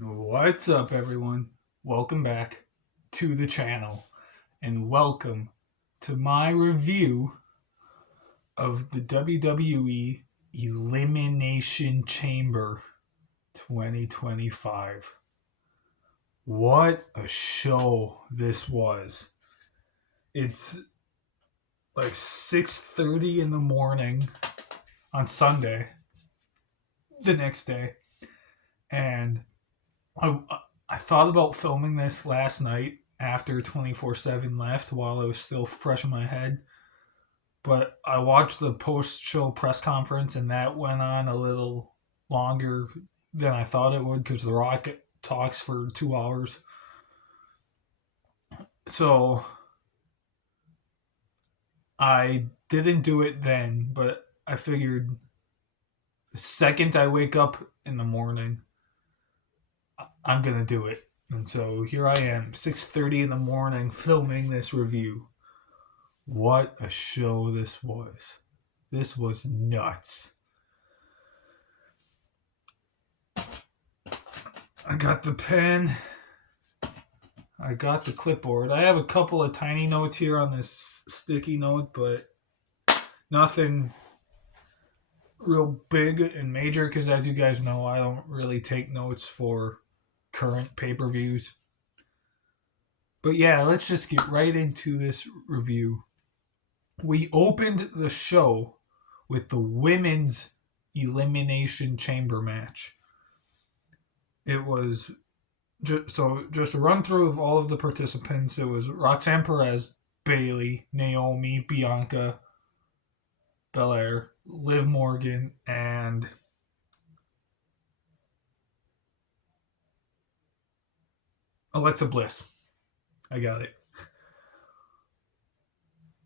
What's up, everyone? Welcome back to the channel and welcome to my review of the WWE Elimination Chamber 2025. What a show this was. It's like 6:30 in the morning on Sunday, the next day, and I, I thought about filming this last night after 24/7 left while it was still fresh in my head. But I watched the post show press conference and that went on a little longer than I thought it would because The Rock talks for 2 hours. So I didn't do it then, but I figured the second I wake up in the morning, I'm gonna do it. And so here I am, 6:30 in the morning, filming this review. What a show this was! This was nuts. I got the pen. I got the clipboard. I have a couple of tiny notes here on this sticky note, but nothing real big and major because, as you guys know, I don't really take notes for current pay per views. But yeah, let's just get right into this review. We opened the show with the women's Elimination Chamber match. It was just a run through of all of the participants. It was Roxanne Perez, Bailey, Naomi, Bianca Belair, Liv Morgan, and Alexa Bliss. I got it.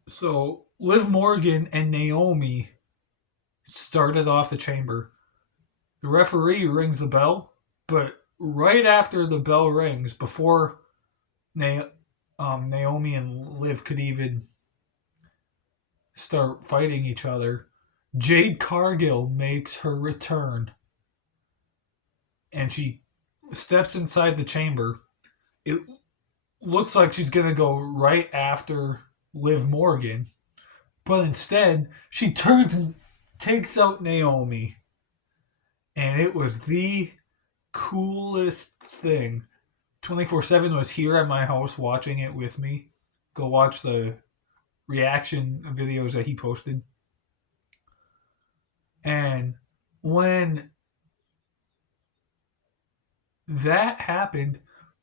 So Liv Morgan and Naomi started off the chamber. The referee rings the bell, but right after the bell rings, before Naomi and Liv could even start fighting each other, Jade Cargill makes her return. And she steps inside the chamber. It looks like she's going to go right after Liv Morgan. But instead, she turns and takes out Naomi. And it was the coolest thing. 24/7 was here at my house watching it with me. Go watch the reaction videos that he posted. And when that happened,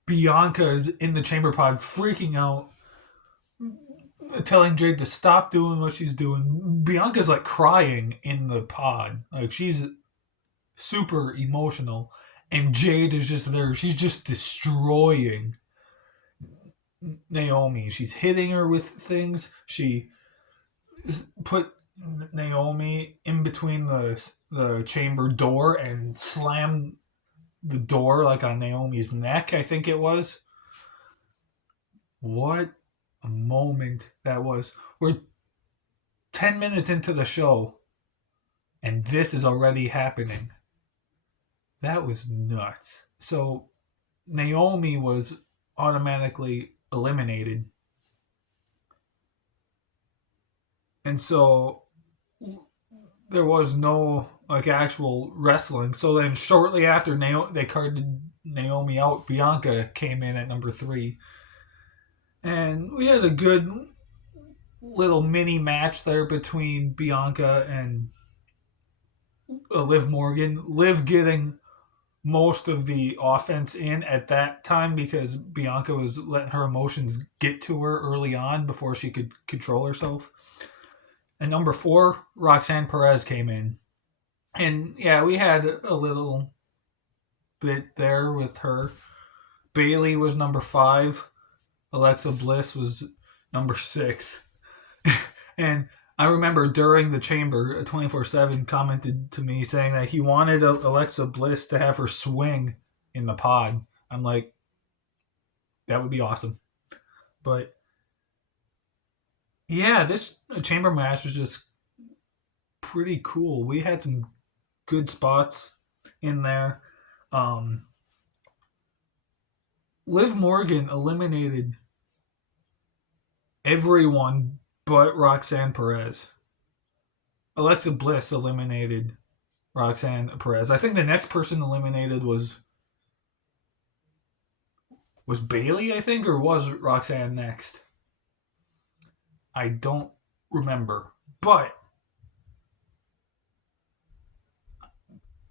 Bianca is in the chamber pod freaking out, telling Jade to stop doing what she's doing. Bianca's like crying in the pod. Like she's super emotional. And Jade is just there. She's just destroying Naomi. She's hitting her with things. She put Naomi in between the chamber door and slammed the door like on Naomi's neck, I think it was. What a moment that was. We're 10 minutes into the show and this is already happening. That was nuts. So Naomi was automatically eliminated. And so there was no like actual wrestling. So then shortly after they carted Naomi out, Bianca came in at number 3. And we had a good little mini match there between Bianca and Liv Morgan. Liv getting most of the offense in at that time because Bianca was letting her emotions get to her early on before she could control herself. And number 4, Roxanne Perez came in. And yeah, we had a little bit there with her. Bailey was number 5. Alexa Bliss was number 6. And I remember during the chamber, 24/7 commented to me saying that he wanted Alexa Bliss to have her swing in the pod. I'm like, that would be awesome. But yeah, this chamber match was just pretty cool. We had some good spots in there. Liv Morgan eliminated everyone but Roxanne Perez. Alexa Bliss eliminated Roxanne Perez. I think the next person eliminated was Bailey, I think, or was Roxanne next? I don't remember. But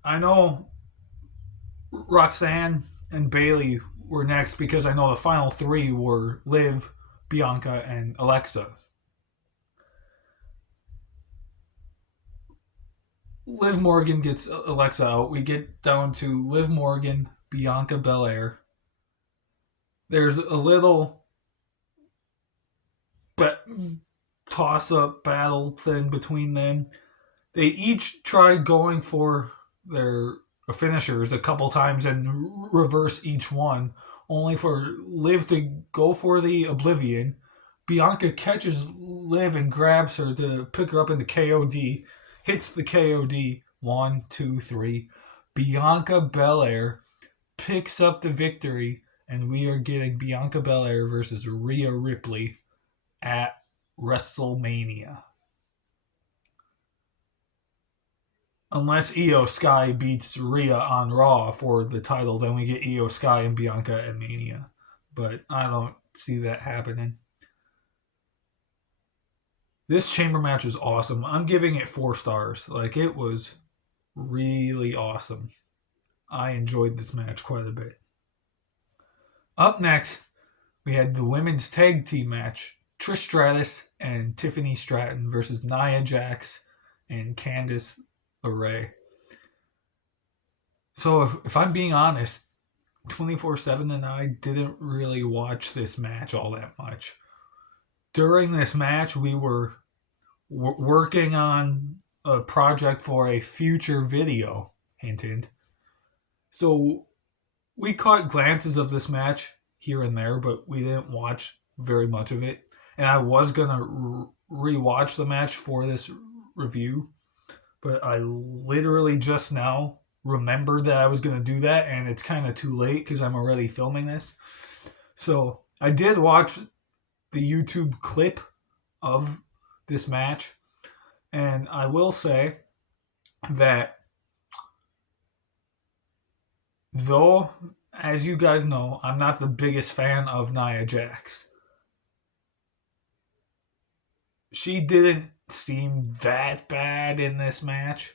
I know Roxanne and Bailey were next because I know the final three were Liv, Bianca, and Alexa. Liv Morgan gets Alexa out. We get down to Liv Morgan, Bianca Belair. There's a little but toss up battle thing between them. They each try going for their finishers a couple times and reverse each one, only for Liv to go for the Oblivion. Bianca catches Liv and grabs her to pick her up in the KOD, hits the KOD. 1, 2, 3. Bianca Belair picks up the victory, and we are getting Bianca Belair versus Rhea Ripley at WrestleMania. Unless Io Sky beats Rhea on Raw for the title, then we get Io Sky and Bianca at Mania. But I don't see that happening. This chamber match was awesome. I'm giving it 4 stars. Like, it was really awesome. I enjoyed this match quite a bit. Up next, we had the women's tag team match. Trish Stratus and Tiffany Stratton versus Nia Jax and Candice LeRae. So if I'm being honest, 24/7 and I didn't really watch this match all that much. During this match, we were working on a project for a future video. Hint, hint. So we caught glances of this match here and there, but we didn't watch very much of it. And I was going to rewatch the match for this review, but I literally just now remembered that I was going to do that, and it's kind of too late because I'm already filming this. So I did watch the YouTube clip of this match, and I will say that though, as you guys know, I'm not the biggest fan of Nia Jax. She didn't seem that bad in this match.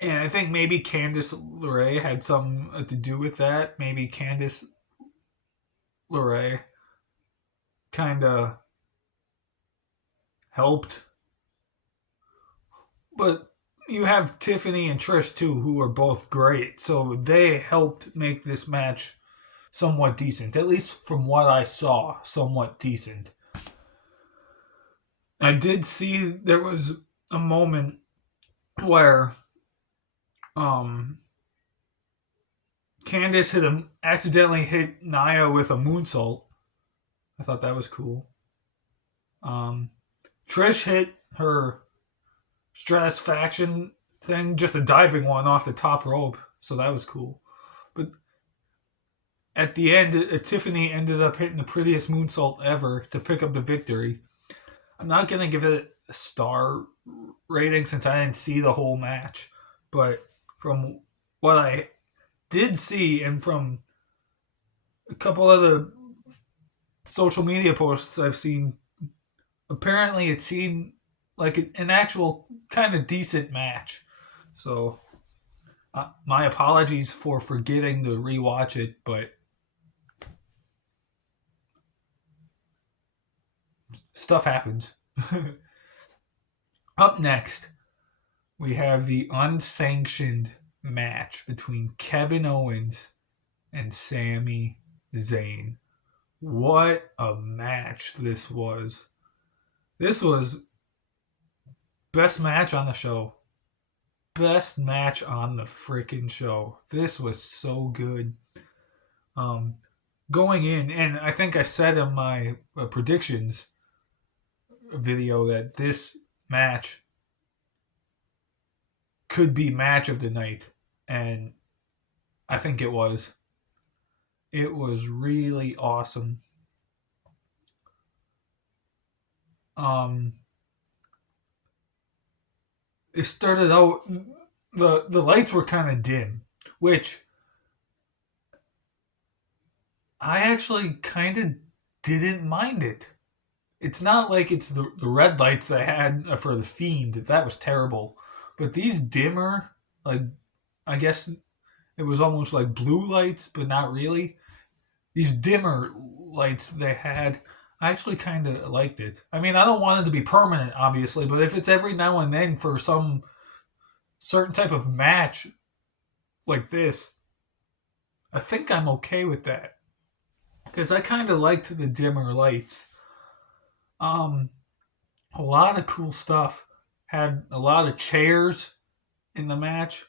And I think maybe Candice LeRae had something to do with that. Maybe Candice LeRae kind of helped. But you have Tiffany and Trish too, who are both great. So they helped make this match somewhat decent. At least from what I saw, somewhat decent. I did see there was a moment where Candice accidentally hit Nia with a moonsault. I thought that was cool. Trish hit her Stratisfaction thing, just a diving one off the top rope, so that was cool. But at the end, Tiffany ended up hitting the prettiest moonsault ever to pick up the victory. I'm not going to give it a star rating since I didn't see the whole match, but from what I did see and from a couple of the social media posts I've seen, apparently it seemed like an actual kind of decent match. So my apologies for forgetting to rewatch it, but stuff happens. Up next, we have the unsanctioned match between Kevin Owens and Sami Zayn. What a match this was. This was best match on the show. Best match on the freaking show. This was so good. Going in, and I think I said in my predictions video that this match could be match of the night, and I think it was. It was really awesome. Um, it started out the lights were kind of dim, which I actually kind of didn't mind it. It's not like it's the red lights I had for the Fiend. That was terrible. But these dimmer, like, I guess it was almost like blue lights, but not really. These dimmer lights they had, I actually kind of liked it. I mean, I don't want it to be permanent, obviously, but if it's every now and then for some certain type of match like this, I think I'm okay with that. Because I kind of liked the dimmer lights. Um, a lot of cool stuff. Had a lot of chairs in the match.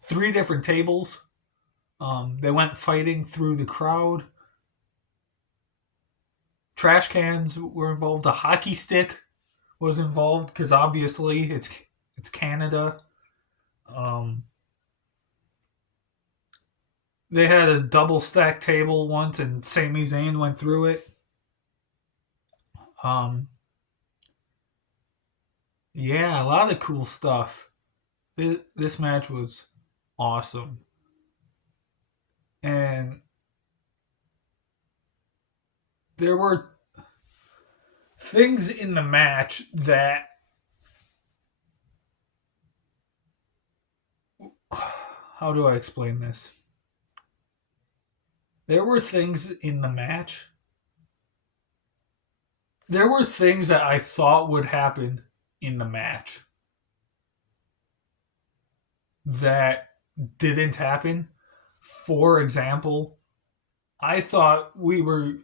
Three different tables. They went fighting through the crowd. Trash cans were involved. A hockey stick was involved because obviously it's Canada. Um, they had a double stack table once, and Sami Zayn went through it. Um, yeah, a lot of cool stuff. This match was awesome, and there were things in the match that how do I explain this? There were things in the match. There were things that I thought would happen in the match that didn't happen. For example, I thought we were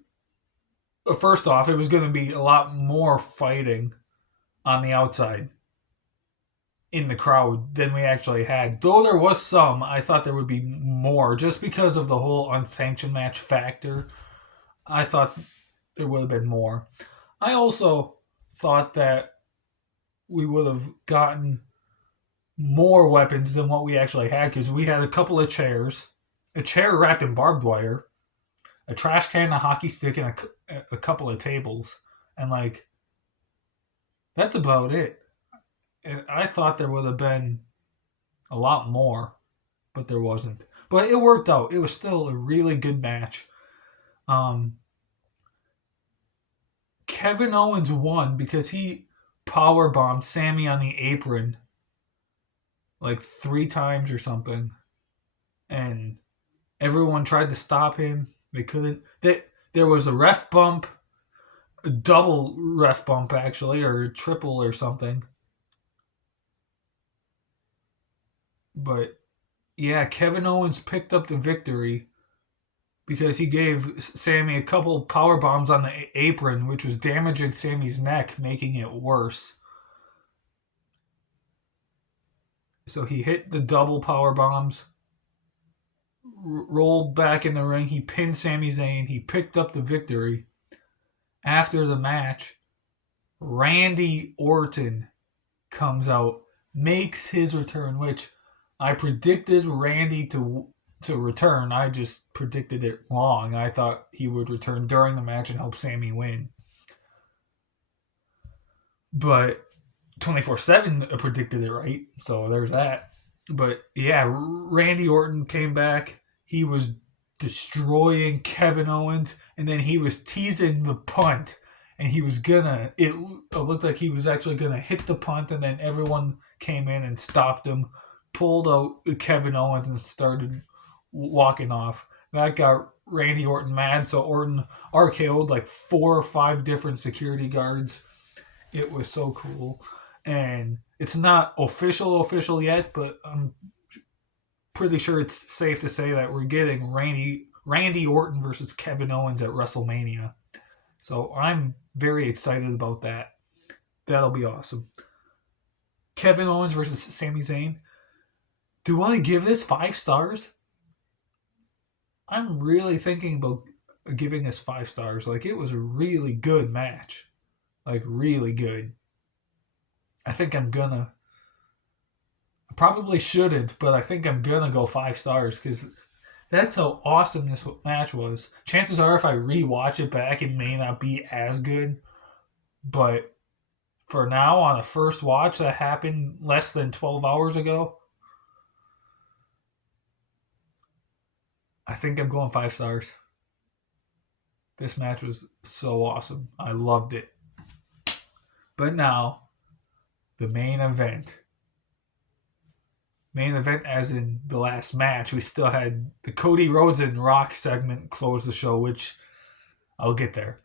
first off, it was going to be a lot more fighting on the outside in the crowd than we actually had. Though there was some, I thought there would be more just because of the whole unsanctioned match factor. I thought there would have been more. I also thought that we would have gotten more weapons than what we actually had because we had a couple of chairs, a chair wrapped in barbed wire, a trash can, a hockey stick, and a couple of tables. And, like, that's about it. And I thought there would have been a lot more, but there wasn't. But it worked out. It was still a really good match. Um, Kevin Owens won because he power bombed Sammy on the apron like three times or something, and everyone tried to stop him. They couldn't. There was a ref bump, a double ref bump actually, or a triple or something. But yeah, Kevin Owens picked up the victory because he gave Sammy a couple power bombs on the apron, which was damaging Sammy's neck, making it worse. So he hit the double power bombs, rolled back in the ring. He pinned Sami Zayn. He picked up the victory. After the match, Randy Orton comes out, makes his return, which I predicted Randy to return. I just predicted it wrong. I thought he would return during the match and help Sammy win. But 24/7 predicted it right, so there's that. But yeah, Randy Orton came back. He was destroying Kevin Owens, and then he was teasing the punt, and he was gonna. It looked like he was actually gonna hit the punt, and then everyone came in and stopped him, pulled out Kevin Owens, and started walking off. That got Randy Orton mad, so Orton RKO'd like 4 or 5 different security guards. It was so cool. And it's not official yet, but I'm pretty sure it's safe to say that we're getting Randy Orton versus Kevin Owens at WrestleMania. So I'm very excited about that. That'll be awesome. Kevin Owens versus Sami Zayn. Do I give this 5 stars? I'm really thinking about giving this 5 stars. Like, it was a really good match. Like, really good. I think I'm gonna. I probably shouldn't, but I think I'm gonna go 5 stars because That's how awesome this match was. Chances are, if I rewatch it back, it may not be as good. But for now, on a first watch that happened less than 12 hours ago, I think I'm going 5 stars. This match was so awesome. I loved it. But now, the main event. Main event, as in the last match, we still had the Cody Rhodes and Rock segment close the show, which I'll get there.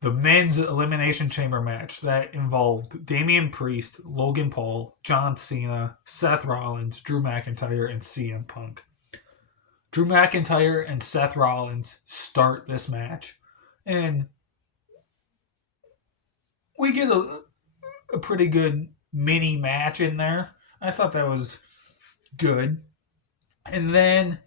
The men's Elimination Chamber match that involved Damian Priest, Logan Paul, John Cena, Seth Rollins, Drew McIntyre, and CM Punk. Drew McIntyre and Seth Rollins start this match, and we get a pretty good mini match in there. I thought that was good. And then,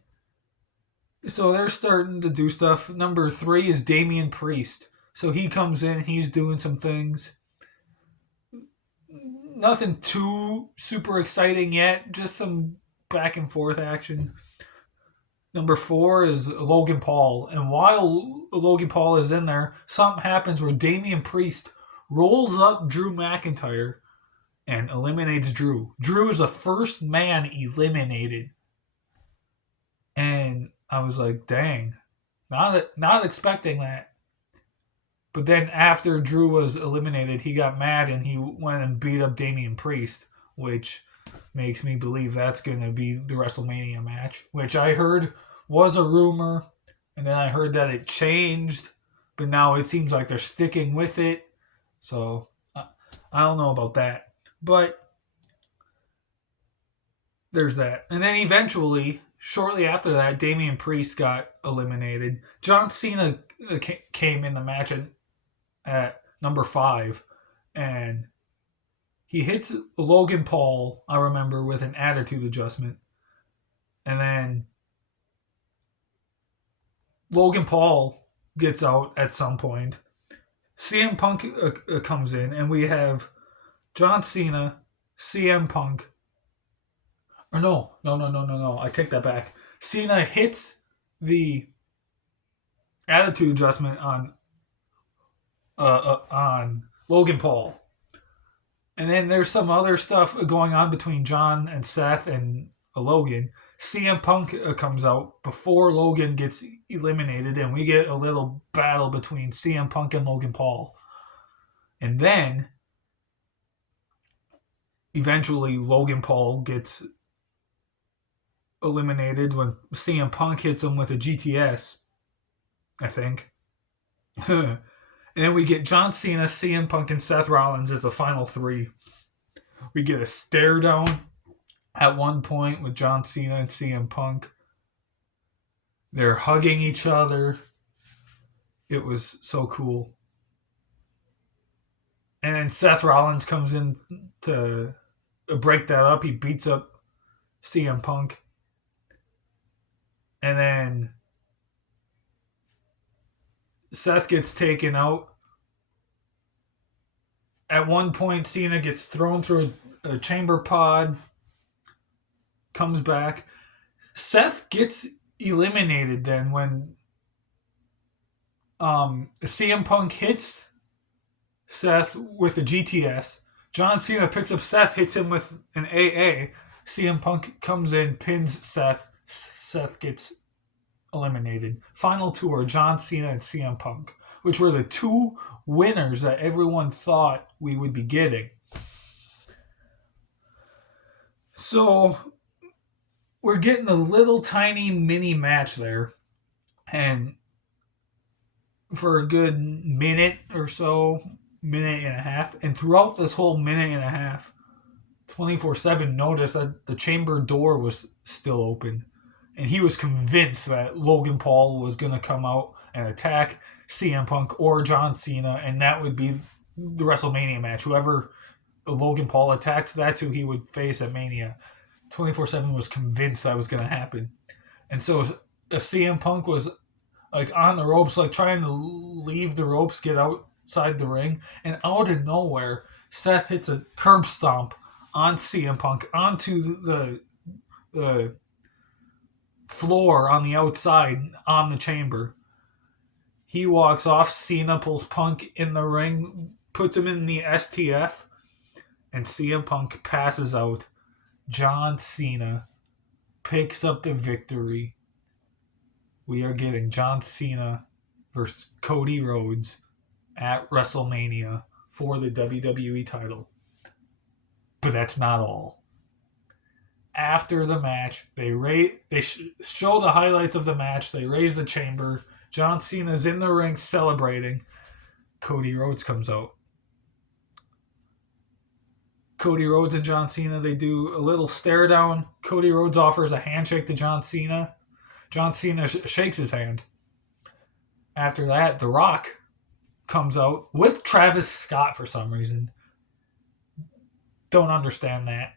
so they're starting to do stuff. Number 3 is Damian Priest. So he comes in, he's doing some things. Nothing too super exciting yet, just some back and forth action. Number 4 is Logan Paul. And while Logan Paul is in there, something happens where Damian Priest rolls up Drew McIntyre and eliminates Drew. Drew is the first man eliminated. And I was like, dang, not expecting that. But then after Drew was eliminated, he got mad and he went and beat up Damian Priest, which makes me believe that's going to be the WrestleMania match, which I heard was a rumor. And then I heard that it changed, but now it seems like they're sticking with it. So I don't know about that. But there's that. And then eventually, shortly after that, Damian Priest got eliminated. John Cena came in the match at number 5, and he hits Logan Paul, I remember, with an attitude adjustment. And then Logan Paul gets out at some point. CM Punk comes in, and we have John Cena, CM Punk. Or no. I take that back. Cena hits the attitude adjustment on Logan Paul. And then there's some other stuff going on between John and Seth and Logan. CM Punk comes out before Logan gets eliminated, and we get a little battle between CM Punk and Logan Paul. And then eventually Logan Paul gets eliminated when CM Punk hits him with a GTS, I think. And then we get John Cena, CM Punk, and Seth Rollins as the final 3. We get a stare down at one point with John Cena and CM Punk. They're hugging each other. It was so cool. And then Seth Rollins comes in to break that up. He beats up CM Punk. And then Seth gets taken out. At one point, Cena gets thrown through a chamber pod, comes back. Seth gets eliminated then when CM Punk hits Seth with a GTS. John Cena picks up Seth, hits him with an AA. CM Punk comes in, pins Seth. Seth gets eliminated. Final 2 are John Cena and CM Punk, which were the 2 winners that everyone thought we would be getting. So we're getting a little tiny mini match there. And for a good minute or so, minute and a half, and throughout this whole minute and a half, 24/7 noticed that the chamber door was still open. And he was convinced that Logan Paul was going to come out and attack CM Punk or John Cena, and that would be the WrestleMania match. Whoever Logan Paul attacked, that's who he would face at Mania. 24/7 was convinced that was going to happen. And so CM Punk was like on the ropes, like trying to leave the ropes, get outside the ring, and out of nowhere, Seth hits a curb stomp on CM Punk onto the floor on the outside on the chamber. He walks off. Cena pulls Punk in the ring, puts him in the STF, and CM Punk passes out. John Cena picks up the victory. We are getting John Cena versus Cody Rhodes at WrestleMania for the WWE title. But that's not all. After the match, they show the highlights of the match. They raise the chamber. John Cena's in the ring celebrating. Cody Rhodes comes out. Cody Rhodes and John Cena, they do a little stare down. Cody Rhodes offers a handshake to John Cena. John Cena shakes his hand. After that, The Rock comes out with Travis Scott for some reason. Don't understand that.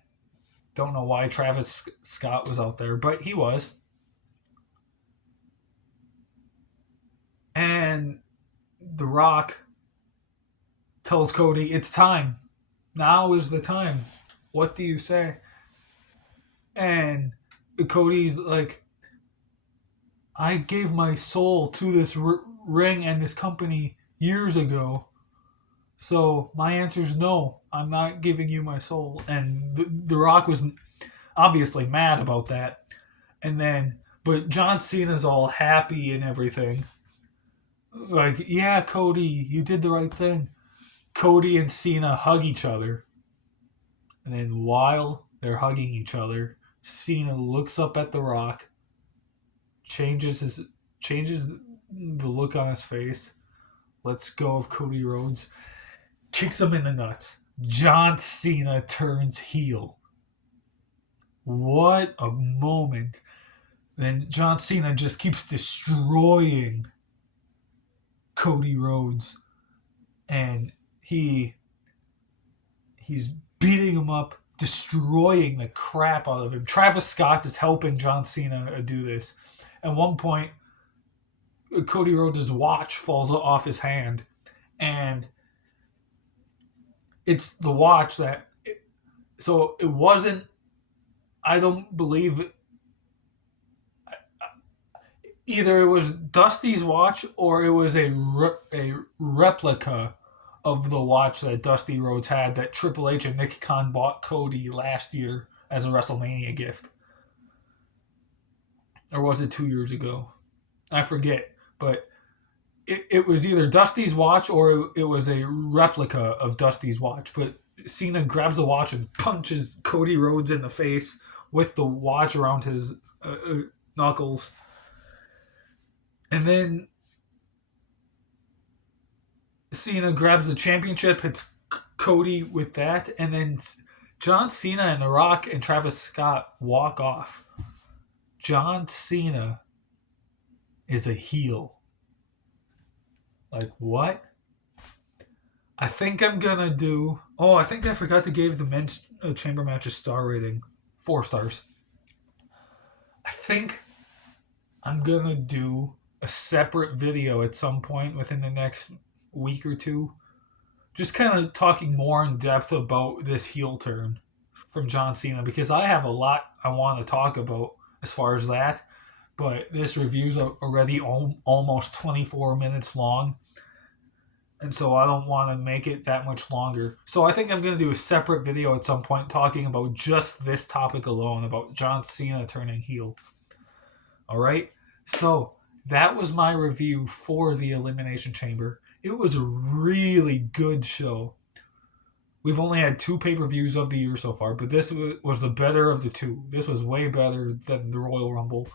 Don't know why Travis Scott was out there, but he was. And The Rock tells Cody, it's time. Now is the time. What do you say? And Cody's like, I gave my soul to this ring and this company years ago. So my answer is no. I'm not giving you my soul. And the Rock was obviously mad about that. And then, but John Cena's all happy and everything. Like, yeah, Cody, you did the right thing. Cody and Cena hug each other. And then while they're hugging each other, Cena looks up at The Rock, changes the look on his face, lets go of Cody Rhodes, kicks him in the nuts. John Cena turns heel. What a moment. Then John Cena just keeps destroying Cody Rhodes. And he's beating him up, destroying the crap out of him. Travis Scott is helping John Cena do this. At one point, Cody Rhodes' watch falls off his hand. And it's the watch that... So it wasn't... I don't believe... Either it was Dusty's watch or it was a replica of the watch that Dusty Rhodes had that Triple H and Nick Khan bought Cody last year as a WrestleMania gift. Or was it 2 years ago? I forget. But it was either Dusty's watch or it was a replica of Dusty's watch. But Cena grabs the watch and punches Cody Rhodes in the face with the watch around his knuckles. And then Cena grabs the championship, hits Cody with that, and then John Cena and The Rock and Travis Scott walk off. John Cena is a heel. Like, what? I think I'm going to do... Oh, I think I forgot to give the men's chamber match a star rating. 4 stars. I think I'm going to do a separate video at some point within the next week or two. Just kind of talking more in depth about this heel turn from John Cena, because I have a lot I want to talk about as far as that. But this review's already almost 24 minutes long. And so I don't want to make it that much longer. So I think I'm going to do a separate video at some point talking about just this topic alone, about John Cena turning heel. Alright? So that was my review for the Elimination Chamber. It was a really good show. We've only had 2 pay-per-views of the year so far, but this was the better of the 2. This was way better than the Royal Rumble.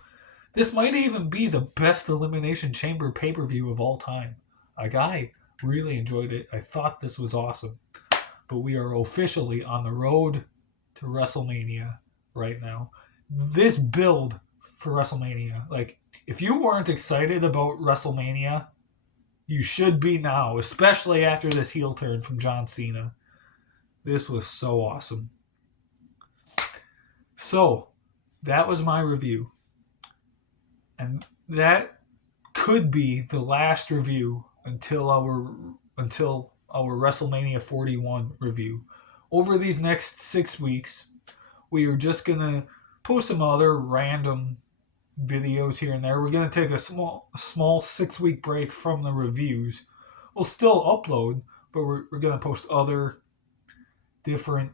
This might even be the best Elimination Chamber pay-per-view of all time. Like, I really enjoyed it. I thought this was awesome. But we are officially on the road to WrestleMania right now. This build for WrestleMania, like, if you weren't excited about WrestleMania, you should be now, especially after this heel turn from John Cena. This was so awesome. So, that was my review. And that could be the last review until our WrestleMania 41 review. Over these next 6 weeks, we are just going to post some other random videos here and there. We're gonna take a small 6 week break from the reviews. We'll still upload, but we're gonna post other different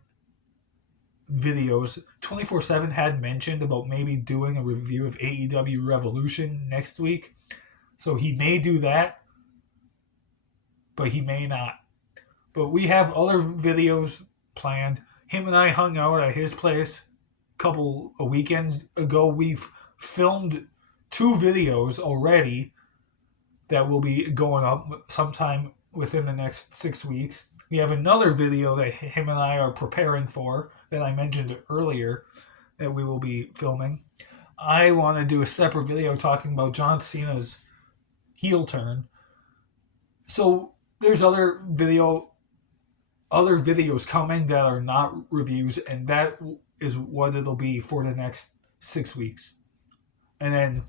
videos. 24/7 had mentioned about maybe doing a review of AEW Revolution next week, so he may do that, but he may not. But we have other videos planned. Him and I hung out at his place a couple of weekends ago. We've filmed 2 videos already that will be going up sometime within the next 6 weeks. We have another video that him and I are preparing for that I mentioned earlier that we will be filming. I want to do a separate video talking about John Cena's heel turn. So there's other videos coming that are not reviews, and that is what it'll be for the next 6 weeks. And then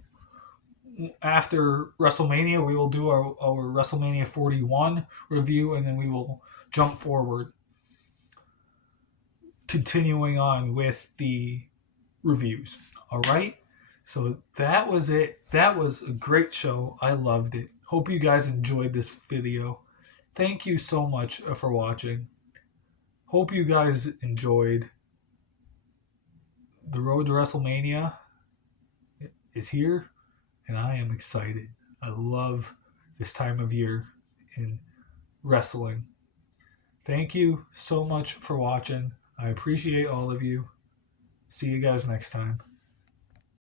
after WrestleMania, we will do our WrestleMania 41 review, and then we will jump forward, continuing on with the reviews. All right? So that was it. That was a great show. I loved it. Hope you guys enjoyed this video. Thank you so much for watching. Hope you guys enjoyed. The road to WrestleMania is here, and I am excited. I love this time of year in wrestling. Thank you so much for watching. I appreciate all of you. See you guys next time.